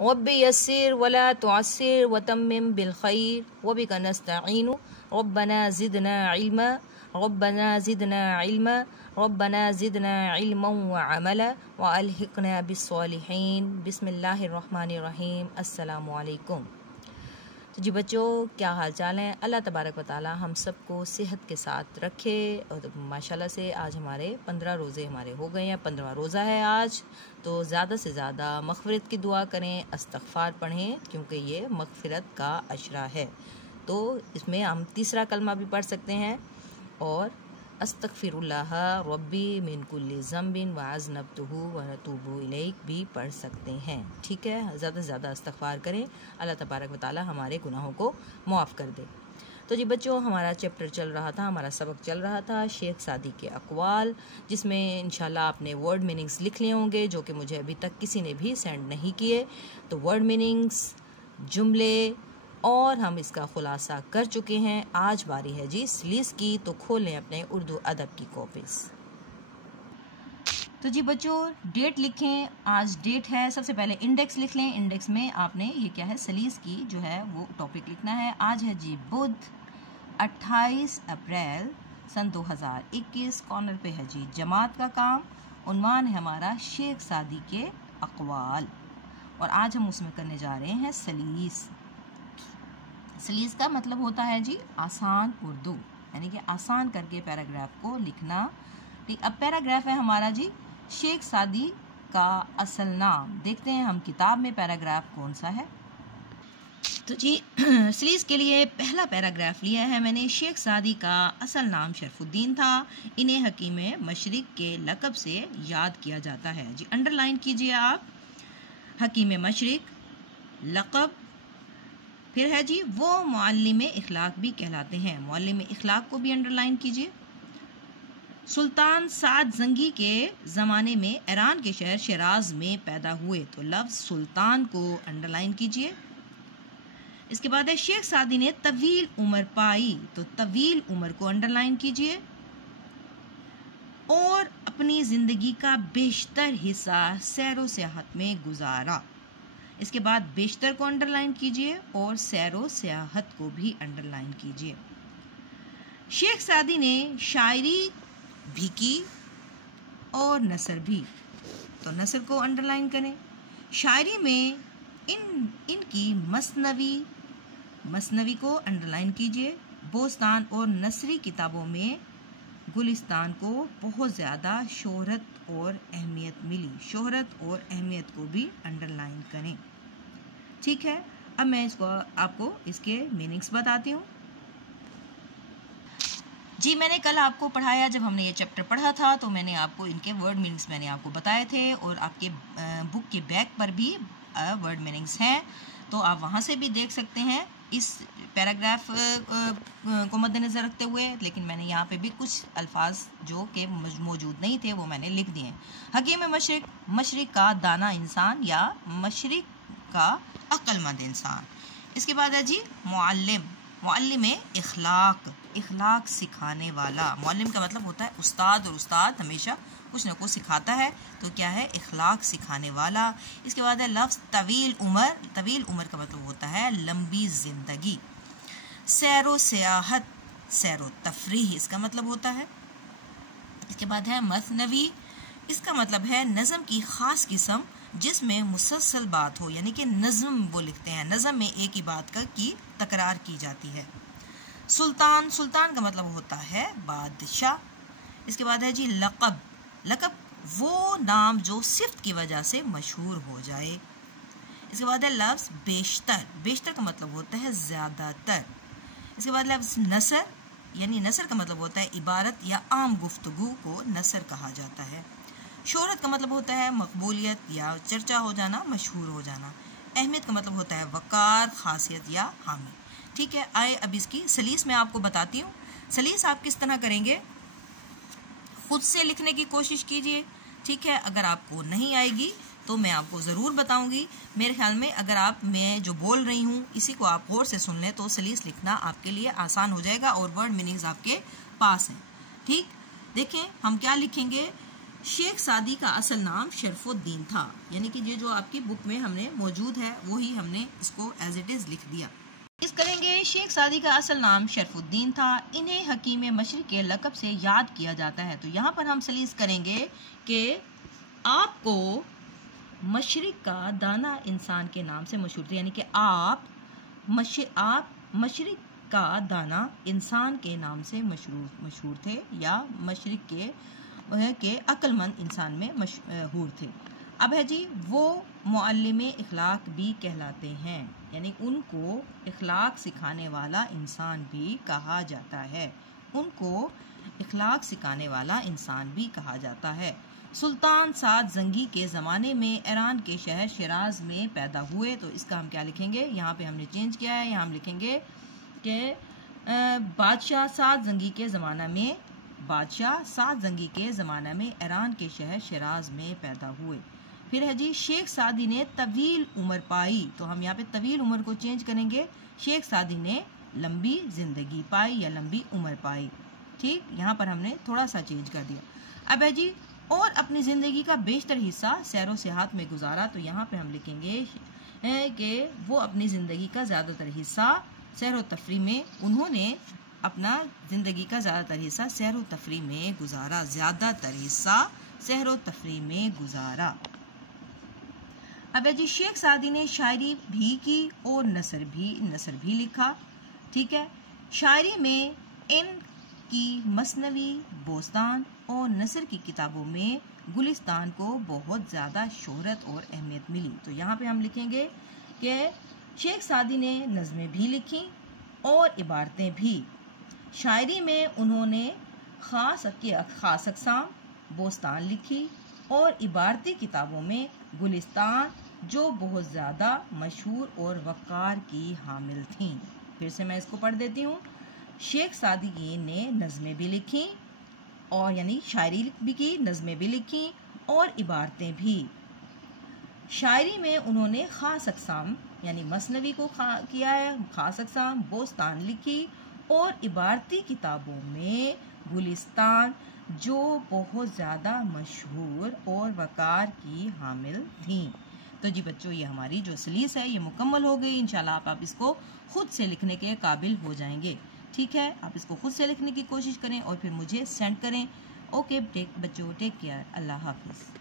Rabbi यस्सिर वला तुअस्सिर वतम्मिम bill खैर वबिका नस्तईनु रब्बना ज़िदना इल्मा रब्बना ज़िदना इल्मा रब्बना ज़िदना इल्मन व अमला व अलहिक़ना बिस्सॉलिहीन। बिस्मिल्लाहिर्रहमानिर्रहीम। अस्सलामु अलैकुम। तो जी बच्चों, क्या हाल चाल हैं? अल्लाह तबारक व तआला हम सबको सेहत के साथ रखे। और माशाल्लाह से आज हमारे 15 रोज़े हमारे हो गए हैं। 15वां रोज़ा है आज। तो ज़्यादा से ज़्यादा मग़फ़िरत की दुआ करें, इस्तग़फ़ार पढ़ें, क्योंकि ये मग़फ़िरत का अशरा है। तो इसमें हम तीसरा कलमा भी पढ़ सकते हैं और अस्तग़फ़िरुल्लाह रब्बी मिन कुल्लि ज़ंबिन व अज़नबतुहु व अतूबु इलैह भी पढ़ सकते हैं। ठीक है, ज़्यादा से ज़्यादा इस्तग़फ़ार करें, अल्लाह तबारक व तआला हमारे गुनाहों को मुआफ़ कर दे। तो जी बच्चों, हमारा चैप्टर चल रहा था, हमारा सबक चल रहा था शेख सादी के अक़वाल, जिसमें इंशाल्लाह आपने वर्ड मीनिंग्स लिख लिए होंगे, जो कि मुझे अभी तक किसी ने भी सेंड नहीं किए। तो वर्ड मीनिंग्स, जुमले और हम इसका खुलासा कर चुके हैं। आज बारी है जी सलीस की, तो खोलें अपने उर्दू अदब की कॉपीज़। तो जी बच्चों, डेट लिखें। आज डेट है। सबसे पहले इंडेक्स लिख लें। इंडेक्स में आपने ये क्या है, सलीस की जो है वो टॉपिक लिखना है। आज है जी बुध 28 अप्रैल सन 2021। कॉर्नर पे है जी जमात का काम। उन्वान है हमारा शेख सादी के अक़वाल, और आज हम उसमें करने जा रहे हैं सलीस। सलीस का मतलब होता है जी आसान उर्दू, यानी कि आसान करके पैराग्राफ को लिखना। ठीक, अब पैराग्राफ है हमारा जी शेख सादी का असल नाम। देखते हैं हम किताब में पैराग्राफ कौन सा है। तो जी सलीस के लिए पहला पैराग्राफ लिया है मैंने। शेख सादी का असल नाम शरफुद्दीन था। इन्हें हकीम मशरिक के लक़ब से याद किया जाता है। जी अंडरलाइन कीजिए आप, हकीम मशरिक लक़ब। फिर है जी वो मुअल्लिम इखलाक भी कहलाते हैं। मुअल्लिम इखलाक को भी अंडरलाइन कीजिए। सुल्तान साद जंगी के ज़माने में ईरान के शहर शिराज में पैदा हुए, तो लफ्ज़ सुल्तान को अंडरलाइन कीजिए। इसके बाद है शेख सादी ने तवील उम्र पाई, तो तवील उम्र को अंडरलाइन कीजिए। और अपनी ज़िंदगी का बेशतर हिस्सा सैरो सियाहत में गुजारा। इसके बाद बेशतर को अंडरलाइन कीजिए और सैरो सियाहत को भी अंडरलाइन कीजिए। शेख सादी ने शायरी भी की और नसर भी, तो नसर को अंडरलाइन करें। शायरी में इनकी मसनवी को अंडरलाइन कीजिए। बोस्तान और नसरी किताबों में गुलिस्तान को बहुत ज़्यादा शोहरत और अहमियत मिली। शोहरत और अहमियत को भी अंडरलाइन करें। ठीक है, अब मैं इसको आपको इसके मीनिंग्स बताती हूँ। जी मैंने कल आपको पढ़ाया, जब हमने ये चैप्टर पढ़ा था तो मैंने आपको इनके वर्ड मीनिंग्स मैंने आपको बताए थे, और आपके बुक के बैक पर भी वर्ड मीनिंग्स हैं, तो आप वहाँ से भी देख सकते हैं इस पैराग्राफ को मद्देनज़र रखते हुए। लेकिन मैंने यहाँ पे भी कुछ अल्फाज जो कि मौजूद नहीं थे वो मैंने लिख दिए। हकीम मशरिक, मशरिक का दाना इंसान या मशरिक का अक्लमंद इंसान। इसके बाद है जी मुअल्लिम, मुअल्लिम इखलाक, इखलाक सिखाने वाला। मुअल्लिम का मतलब होता है उस्ताद, और उस्ताद हमेशा कुछ न कुछ सिखाता है, तो क्या है, इखलाक सिखाने वाला। इसके बाद है लफ्ज़ तवील उम्र। तवील उम्र का मतलब होता है लंबी ज़िंदगी। सैरो सियाहत, सैरो तफरीह इसका मतलब होता है। इसके बाद है मसनवी, इसका मतलब है नज़म की ख़ास किस्म जिसमें मुसलसल बात हो, यानी कि नज़म वो लिखते हैं, नज़म में एक ही बात की तकरार की जाती है। सुल्तान, सुल्तान का मतलब होता है बादशाह। इसके बाद है जी लक़ब, लक़ब वो नाम जो सिफ्त की वजह से मशहूर हो जाए। इसके बाद है लफ्ज़ बेशतर, बेशतर का मतलब होता है ज़्यादातर। इसके बाद लफ्ज़ नसर, यानी नसर का मतलब होता है इबारत या आम गुफ्तगू को नसर कहा जाता है। शोहरत का मतलब होता है मकबूलियत या चर्चा हो जाना, मशहूर हो जाना। अहमियत का मतलब होता है वक़ार, खासियत या हामी। ठीक है, आए अब इसकी सलीस मैं आपको बताती हूँ। सलीस आप किस तरह करेंगे, खुद से लिखने की कोशिश कीजिए। ठीक है, अगर आपको नहीं आएगी तो मैं आपको ज़रूर बताऊंगी। मेरे ख्याल में अगर आप मैं जो बोल रही हूँ इसी को आप गौर से सुन लें तो सलीस लिखना आपके लिए आसान हो जाएगा और वर्ड मीनिंग्स आपके पास हैं। ठीक, देखें हम क्या लिखेंगे। शेख सादी का असल नाम शरफुद्दीन था, यानी कि ये जो आपकी बुक में हमने मौजूद है वही हमने इसको एज इट इज़ लिख दिया। इस करेंगे शेख सादी का असल नाम शरफुद्दीन था, इन्हें हकीम मशरिक के लक़ब से याद किया जाता है। तो यहाँ पर हम सलीस करेंगे कि आपको मशरिक का दाना इंसान के नाम से मशहूर थे, यानी कि आप मशरिक का दाना इंसान के नाम से मशहूर थे, या मशरिक के अक्लमंद इंसान में मशहूर थे। अब है जी, वो मुअल्लिम इखलाक भी कहलाते हैं, यानी उनको इखलाक सिखाने वाला इंसान भी कहा जाता है, उनको इखलाक सिखाने वाला इंसान भी कहा जाता है। सुल्तान साद जंगी के ज़माने में ईरान के शहर शिराज में पैदा हुए। तो इसका हम क्या लिखेंगे, यहाँ पे हमने चेंज किया है, यहाँ हम लिखेंगे कि बादशाह साद जंगी के ज़माना में ईरान के शहर शिराज में पैदा हुए। फिर है जी, शेख सादी ने तवील उम्र पाई। तो हम यहाँ पे तवील उम्र को चेंज करेंगे, शेख सादी ने लंबी ज़िंदगी पाई या लंबी उम्र पाई। ठीक, यहाँ पर हमने थोड़ा सा चेंज कर दिया। अब है जी, और अपनी ज़िंदगी का बेशतर हिस्सा सैरो सेहत में गुजारा। तो यहाँ पे हम लिखेंगे कि वो अपनी ज़िंदगी का ज़्यादातर हिस्सा सैरो तफरीह में, उन्होंने अपना ज़िंदगी का ज़्यादातर हिस्सा सैरो तफरीह में गुजारा, अब है जी, शेख सादी ने शायरी भी की और नसर भी लिखा। ठीक है, शायरी में इनकी मसनवी, बोस्तान और नसर की किताबों में गुलिस्तान को बहुत ज़्यादा शोहरत और अहमियत मिली। तो यहाँ पे हम लिखेंगे कि शेख सादी ने नज़में भी लिखी और इबारतें भी। शायरी में उन्होंने ख़ास अक़साम, बोस्तान लिखी और इबारती किताबों में गुलिस्तान, जो बहुत ज़्यादा मशहूर और वक़ार की हामिल थीं। फिर से मैं इसको पढ़ देती हूँ। शेख सादी ने नज़में भी लिखी, और यानी शायरी भी की, नज़में भी लिखी और इबारतें भी। शायरी में उन्होंने ख़ास अक़साम यानी मसनवी को किया है, ख़ास अक़साम, बोस्तान लिखी और इबारती किताबों में गुलिस्तान, जो बहुत ज़्यादा मशहूर और वक़ार की हामिल थीं। तो जी बच्चों, ये हमारी जो सलीस है ये मुकम्मल हो गई। इंशाल्लाह आप इसको ख़ुद से लिखने के काबिल हो जाएंगे। ठीक है, आप इसको खुद से लिखने की कोशिश करें और फिर मुझे सेंड करें। ओके बच्चों, टेक केयर, अल्लाह हाफिज़।